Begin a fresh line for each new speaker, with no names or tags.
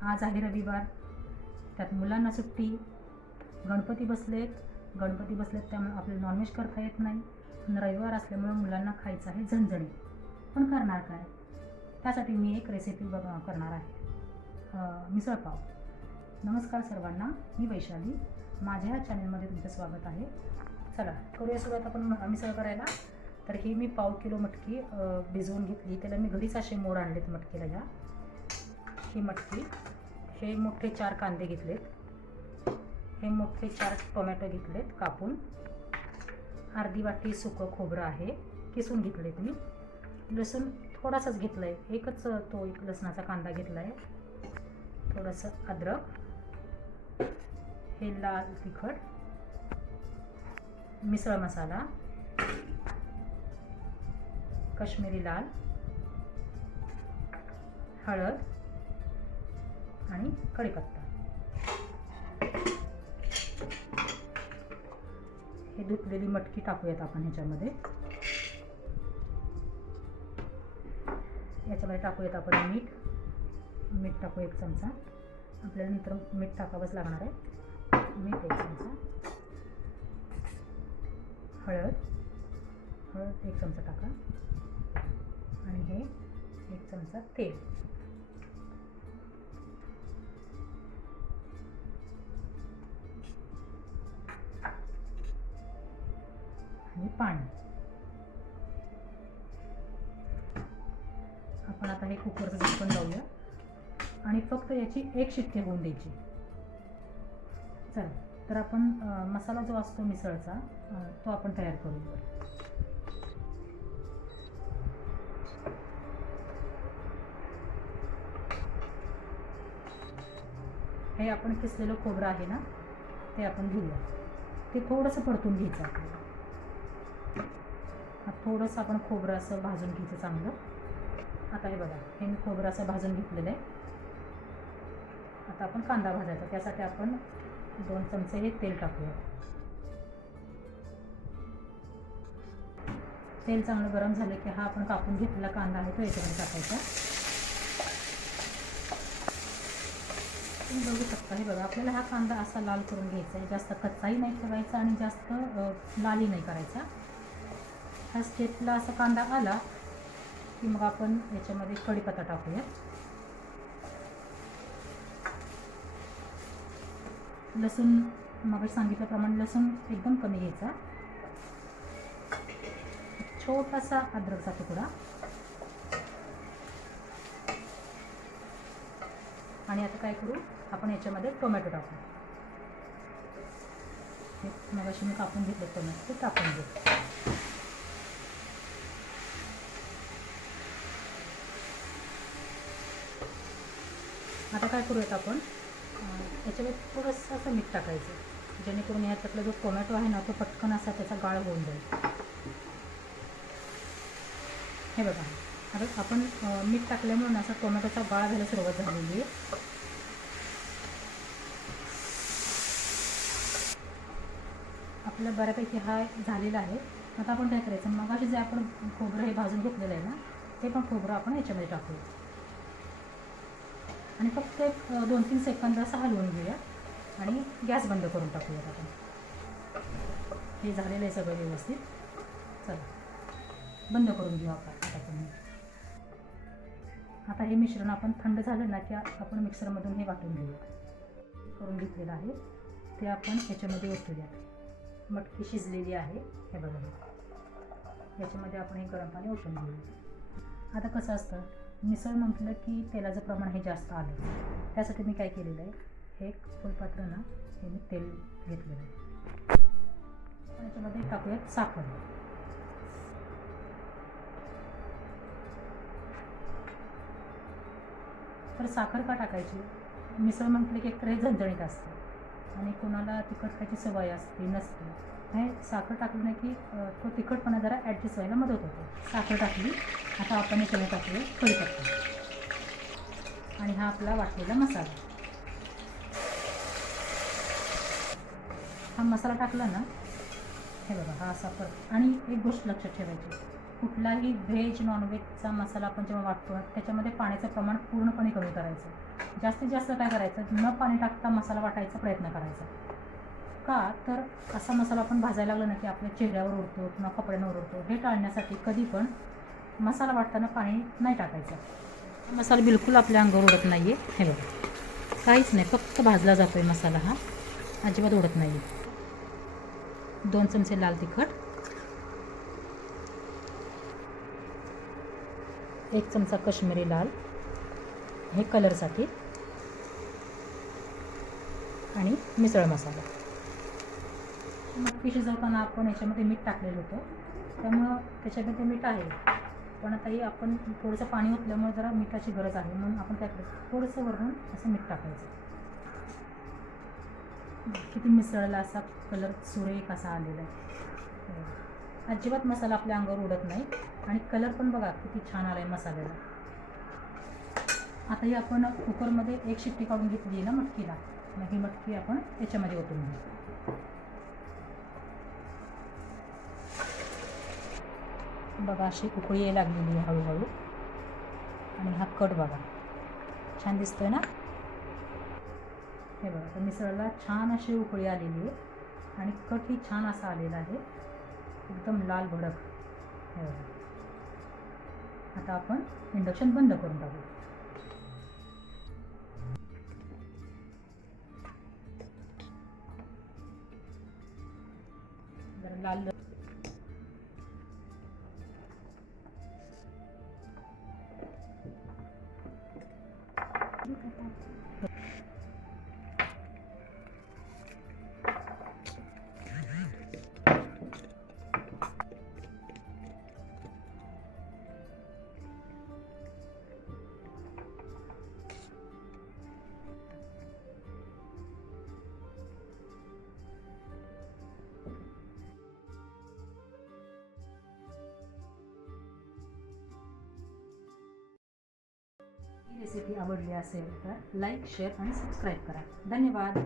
आज आहे रविवार. त्यात मुलांना सुट्टी. गणपती बसलेत. गणपती बसलेत त्यामुळे आपल्याला नॉनव्हेज करता येत नाही. पण रविवार असल्यामुळे मुलांना खायचं आहे झणझणी पण करणार काय? त्यासाठी मी एक रेसिपी बघ करणार आहे. मिसळपाव नमस्कार सर्वांना मी वैशाली. माझ्या ह्या चॅनलमध्ये तुमचं स्वागत आहे. चला करूया सुरुवात आपण मिसळ करायला. तर ही मी पाव किलो मटकी भिजवून घेतली. त्याला मी घरीच असे मोड आणलेत मटकीला या. ही मटकी हे मोठे चार कांदे घेतलेत. हे मोठे चार टोमॅटो घेतलेत कापून. अर्धी वाटी सुकं खोबरं आहे किसून घेतलेत मी लसूण थोडासाच घेतलं आहे एकच तो एक लसणाचा कांदा घेतला आहे थोडंसं अद्रक हे लाल तिखट मिसळ मसाला कश्मीरी लाल हळद आणि कढीपत्ता. हे धुतलेली मटकी टाकूयात आपण ह्याच्यामध्ये. याच्यामध्ये टाकूयात आपण मीठ. मीठ टाकू एक चमचा. आपल्याला नंतर मीठ टाकावंच लागणार आहे. मीठ एक चमचा. हळद. हळद एक चमचा टाका. आणि हे एक चमचा तेल. आणि पाणी. आपण आता हे कुकरचं झाकण लावूया. आणि फक्त याची एक शिट्टी होऊन द्यायची. चला तर आपण मसाला जो असतो मिसळचा तो आपण तयार करूया. हे आपण किसलेलं खोबरं आहे ना ते आपण घेऊया. ते थोडंसं परतून घ्यायचं आपल्याला. थोडंसं आपण खोबरं असं भाजून घ्यायचं चांगलं. आता हे बघा हे मी खोबरं असं भाजून घेतलेलं आहे. आता आपण कांदा भाजायचा त्यासाठी आपण दोन चमचे हे तेल टाकूया. तेल चांगलं गरम झालं की हा आपण कापून घेतलेला कांदा आहे तो याच्यामध्ये टाकायचा. तुम्ही बघू शकता हे बघा आपल्याला हा कांदा असा लाल करून घ्यायचा आहे जास्त कच्चाही नाही ठेवायचा आणि जास्त लालही नाही करायचा. हा स्टेपला असा कांदा आला की मग आपण याच्यामध्ये कढीपत्ता टाकूया. लसूण मग सांगितल्याप्रमाणे लसूण एकदम कमी घ्यायचा. छोटासा अद्रकचा तुकडा. आणि आता काय करू? आपण याच्यामध्ये टोमॅटो टाकू मग मगाशी मी कापून घेतले टोमॅटो ते टाकून घेऊ. आता काय करूयात आपण? याच्यामध्ये थोडंसं असं मीठ टाकायचं. जेणेकरून ह्याच्यातला जो टोमॅटो आहे ना तो पटकन असा त्याचा गाळ होऊन जाईल. हे बघा. आता आपण मीठ टाकल्यामुळे ना असा टोमॅटोचा गाळ घ्यायला सुरुवात झालेली आहे. आपलं बऱ्यापैकी हा झालेला आहे. आता आपण काय करायचं? मग जे आपण खोबरं हे भाजून घेतलेलं आहे ना ते पण खोबरं आपण याच्यामध्ये टाकूया. आणि फक्त एक दोन तीन सेकंद असं हलवून घेऊया. आणि गॅस बंद करून टाकूयात आपण. हे झालेलं आहे सगळं व्यवस्थित. चला. बंद करून घेऊ आपण आता पण आता हे मिश्रण आपण थंड झालं ना की आपण मिक्सरमधून हे वाटून घेऊया. करून घेतलेलं आहे. ते आपण ह्याच्यामध्ये ओतूया मटकी शिजलेली आहे. हे बघा. याच्यामध्ये आपण हे गरम पाणी ओतून घेऊया. आता कसं असतं? मिसळ म्हटलं की तेलाचं प्रमाण हे जास्त आलं. त्यासाठी मी काय केलेलं आहे? एक फुलपात्र ना हे मी तेल घेतलेलं आहे. याच्यामध्ये टाकूयात साखर. तर साखर का टाकायची? मिसळ म्हटलं की एकतर हे झणझणीत असतं. आणि कोणाला तिखट खायची सवय असते नसते हे साखर टाकली नाही की तो तिखटपणा जरा ॲडजस्ट व्हायला मदत होते. साखर टाकली आता आपण याच्यामध्ये टाकूया कढीपत्ता. आणि हा आपला वाटलेला मसाला. हा मसाला टाकला ना हे बघा हा असा परत आणि एक गोष्ट लक्षात ठेवायची. कुठलाही व्हेज नॉनव्हेजचा मसाला आपण जेव्हा वाटतो त्याच्यामध्ये पाण्याचं प्रमाण पूर्णपणे कमी करायचं. जास्तीत जास्त काय करायचं? न पाणी टाकता मसाला वाटायचा प्रयत्न करायचा. का? तर असा मसाला आपण भाजायला लागला ना की आपल्या चेहऱ्यावर उडतो किंवा कपड्यांवर उडतो. हे टाळण्यासाठी कधी पण मसाला वाटताना पाणी नाही टाकायचं. मसाला बिलकुल आपल्या अंगावर उडत नाही आहे हे बघा. काहीच नाही. फक्त भाजला जातो आहे मसाला हा. अजिबात उडत नाही आहे दोन चमचे लाल तिखट. एक चमचा कश्मीरी लाल. हे कलरसाठी आणि मिसळ मसाला. मटकी शिजवताना आपण याच्यामध्ये मीठ टाकलेलं होतं. त्यामुळं त्याच्यामध्ये मीठ आहे. पण आताही आपण थोडंसं पाणी ओतल्यामुळे जरा मिठाची गरज आहे. म्हणून आपण काय करायचं थोडंसं वरून असं मीठ टाकायचं. किती मिसळला असा कलर सुरेख असा आलेला आहे. हो. अजिबात मसाला आपल्या अंगावर उडत नाही. आणि कलर पण बघा किती छान आला आहे मसाल्याला. आता ही आपण कुकरमध्ये एक शिट्टी काढून घेतली आहे ना मटकीला. मग ही मटकी आपण त्याच्यामध्ये ओतून घेऊ. बघा अशी उकळी यायला लागलेली आहे हळूहळू. आणि हा कट बघा. छान दिसतोय ना? हे बघा तर मिसळला छान अशी उकळी आलेली आहे. आणि कट ही छान असा आलेला आहे. एकदम लाल भडक. हे बघा. आता आपण इंडक्शन बंद करून टाकू. रेसिपी आवडली असेल तर लाईक शेअर आणि सबस्क्राईब करा. धन्यवाद.